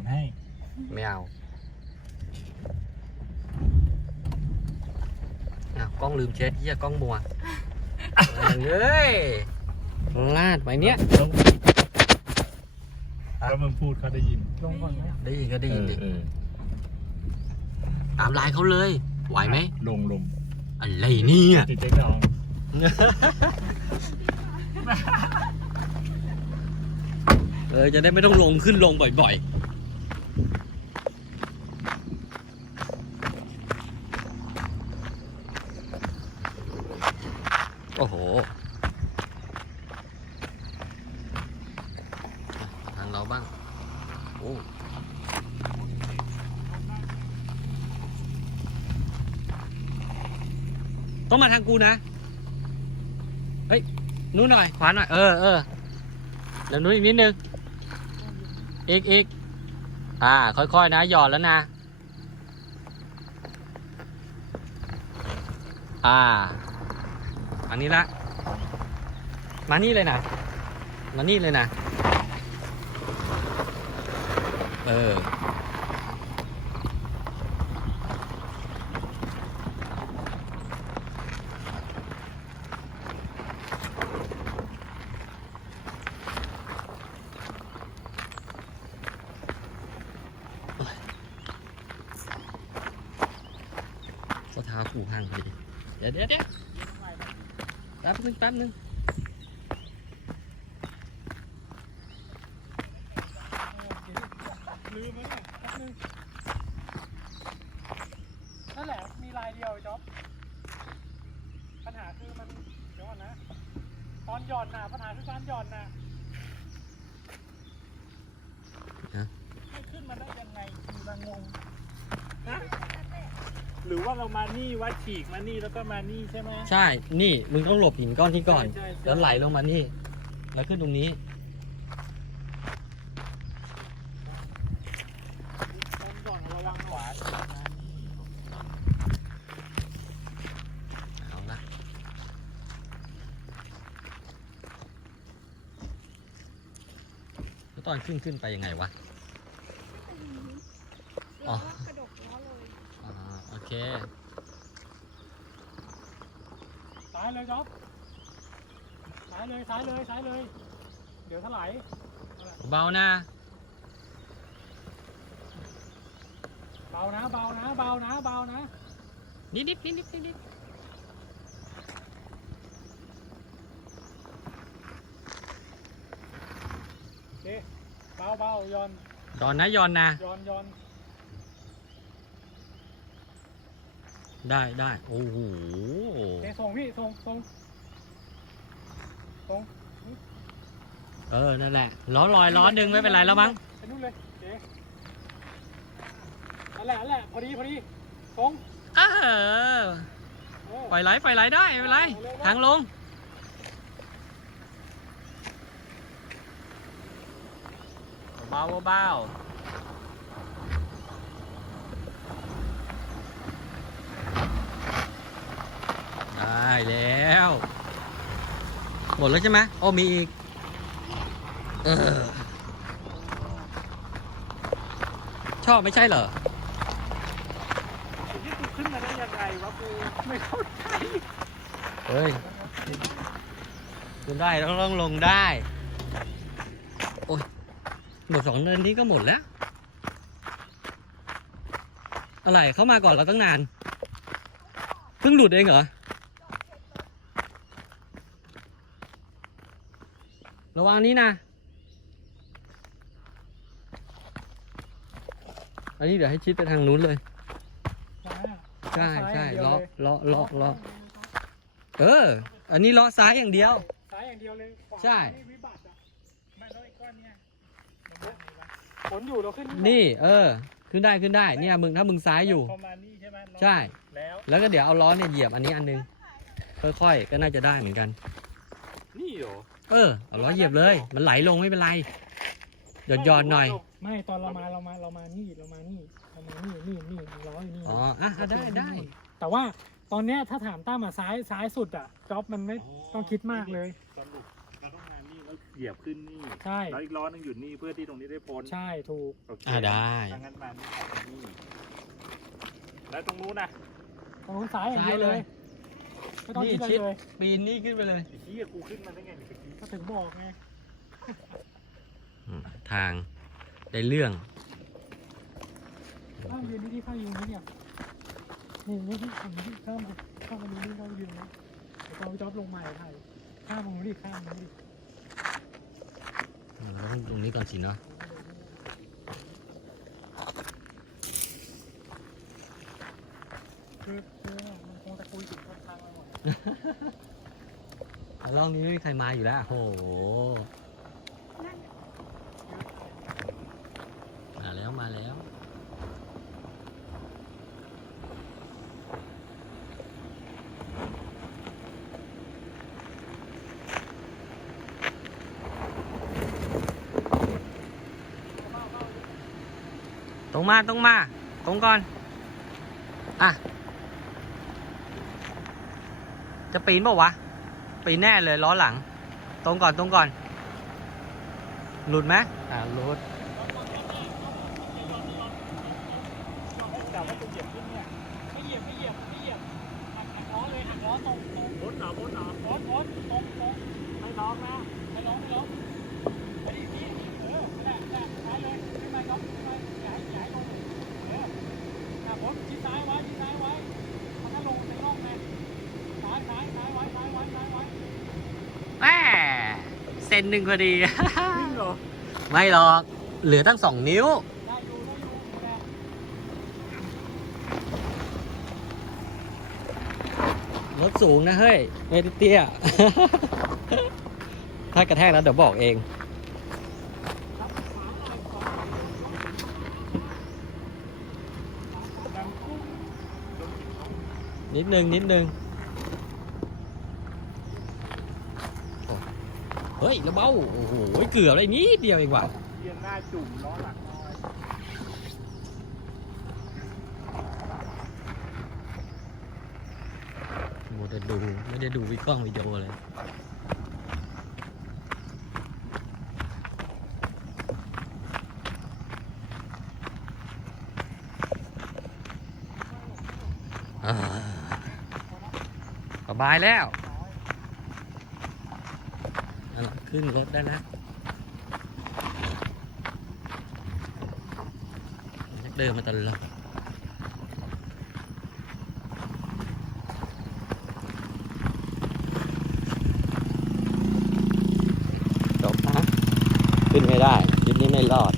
ดให้ ไม่เอาอ้าวกล้องลืมเช็ดเหี้ยกล้องมัวเอ้ยลาดไปเนี้ยแล้วมึงพูดเขาได้ยินลงก่อนไหมได้ยินก็ได้ยินดิเออตามไลน์เขาเลยไหวไหมลงลงอะไรเนี่ยติดเจ๊กดองเออจะได้ไม่ต้องลงขึ้นลงบ่อยๆ โอ้โห ทางเราบ้าง โอ้ต้องมาทางกูนะ เฮ้ย นู้นหน่อย ขวาหน่อย เออเออแล้วนู้นอีกนิดนึง อีกอีก อ่า ค่อยๆนะ หยอดแล้วนะ อ่า อันนี้ละ มานี่เลยนะ มานี่เลยนะ เออ ท้าผูพังพอดีเดี๋ยวเดี๋ยวเดี๋ยวแป๊บนึงแป๊บนึงลืมไหมเนี่ยแป๊บนึงนั่นแหละมีลายเดียวไอ้จ๊อบปัญหาคือมันเดี๋ยวก่อนนะ ตอนหย่อนน่ะปัญหาคือการหย่อนน่ะไม่ขึ้นมาได้ยังไงคือบางงงนะ หรือว่าเรามานี่วัดฉีกมานี่แล้วก็มานี่ใช่ไหม ใช่ นี่มึงต้องหลบหินก้อนที่ก่อน ใช่ใช่ใช่ แล้วไหลลงมานี่ แล้วขึ้นตรงนี้ตอนก่อนระวังขวาเอาละแล้วตอนขึ้นขึ้นไปยังไงวะ อ๋อกระดกล้อเลยอ่าโอ เคซ้ายเลยจ๊อบซ้ายเลยซ้ายเลยซ้ายเลย เดี๋ยวถลายเบานะเบานะเบานะเบานะเบานะ นิดนิดนิดนิดนิดนิดโอเคเบาเบาๆย้อนย้อนนะย้อนนะย้อนย้อน ได้ได้โอ้โหโอเคส่งพี่ส่งส่งส่งเออ นั่นแหละ ล้อลอยล้อดึงไม่เป็นไรแล้วมั้งไปนู่นเลยโอเคนั่นแหละนั่นแหละพอดีพอดีส่งเออเออปล่อยไหลปล่อยไหลได้ไม่เป็นไรทางลง เบาเบาได้แล้ว หมดแล้วใช่ไหมโอ้มีอีก เออ ชอบไม่ใช่เหรอสิ่งที่กูขึ้นมาได้ยังไงวะกูไม่เข้าใจเฮ้ยขึ้นได้ต้องต้องลงได้ โอ้ยหมดสองเนินนี้ก็หมดแล้ว อะไรเข้ามาก่อนเราตั้งนาน เพิ่งหลุดเองเหรอ ระวังนี้นะ อันนี้เดี๋ยวให้ชิดไปทางนู้นเลย ใช่ใช่ล้อล้อล้อล้อเออ อันนี้ล้อซ้ายอย่างเดียว ซ้ายอย่างเดียวเลยขวาใช่ นี่วิบัติอะไม่แล้วไอ้ก้อนเนี่ยผลอยู่เราขึ้นนี่ เออ ขึ้นได้ขึ้นได้ เนี่ยมึงถ้ามึงซ้ายอยู่ ประมาณนี้ใช่ไหมใช่ แล้ว แล้วก็เดี๋ยวเอาล้อเนี่ยเหยียบอันนี้อันนึง ค่อยๆ ก็น่าจะได้เหมือนกัน นี่เหรอ เออเอาล้อเหยียบเลย มันไหลลงไม่เป็นไรหย่อนหย่อนๆหน่อย ไม่ตอนเรามาเรามาเรามานี่เรามานี่เรามานี่นี่นี่ร้อยนี่อ๋ออะอะได้ได้แต่ว่าตอนเนี้ยถ้าถามตั้มอะซ้ายซ้ายสุดอะจ็อบมันไม่ต้องคิดมากเลย สรุปเราต้องมานี่แล้วเหยียบขึ้นนี่ใช่ แล้วอีกล้อนึงอยู่นี่เพื่อที่ตรงนี้ได้พ้นใช่ถูกโอเคอ่าได้ ถ้างั้นมานี่ออกนี่แล้วตรงนู้นนะตรงนู้นซ้ายอย่างเดียวเลยไม่ต้องคิดอะไรเลย ปีนนี่ขึ้นไปเลย ไอ้เหี้ยกูขึ้นมาได้ไงเนี่ยเมื่อ กี้ก็ถึงบอกไงอืมทางได้เรื่อง ข้ามยืนนี่ที่ข้ามยืนนี่เนี่ยนี่นี่ที่ข้ามนี่ข้ามข้ามมานี่ข้ามยืนนะเดี๋ยวเอาจ๊อบลงใหม่ถ่ายข้ามตรงนู้นดิข้ามตรงนู้นดิเราต้องตรงนี้ก่อนสิเนาะคือคือมันคงจะคุยถึงต้นทางเราหมด รอบนี้ไม่มีใครมาอยู่แล้ว โอ้โห มาแล้วมาแล้ว ตรงมาตรงมา ตรงก่อน อะ จะปีนเปล่าวะ ปีนแน่เลยล้อหลัง ตรงก่อนตรงก่อน หลุดไหมอ่าหลุดแต่ว่าจะเหยียบขึ้นเนี่ยไม่เหยียบไม่เหยียบไม่เหยียบหักหักล้อเลยหักล้อตรงตรงพ้นเหรอพ้นเหรอโอ๊ตโอ๊ตตรงตรงไม่ร้องนะไม่ร้องไม่ร้องไปดิพี่เออไม่ได้ไม่ได้ซ้ายเลยขึ้นไปครับขึ้นไปอย่าให้อย่าให้ลงเอออย่าผมชิดซ้ายไว้ชิดซ้ายไว้มันก็ลงในร่องไงซ้ายซ้ายซ้ายไว้ซ้ายไว้ซ้ายไว้ แหมเซ นหนึ่งพอดีจริงเหรอไม่หรอก เหลือตั้งสองนิ้วได้อยู่ได้อยู่แหละรถสูงนะเฮ้ย ไม่ได้เตี้ย ถ้ากระแทกแล้วเดี๋ยวบอกเองดังกุ้งโดนกินเขานิดนึง นิดนึง เฮ้ยระเบ้าโอ้โหเกือบเลยนิดเดียวเองว่ะเยียนหน้าจุ่มล้อหลังน้อยโมแต่ดูไม่ได้ดูวิกล้องวิดีโอเลยสบายแล้วเอาล่ะ ขึ้นรถได้แล้วนักเดินมาตลอดจบนะ ขึ้นไม่ได้คลิปนี้ไม่รอด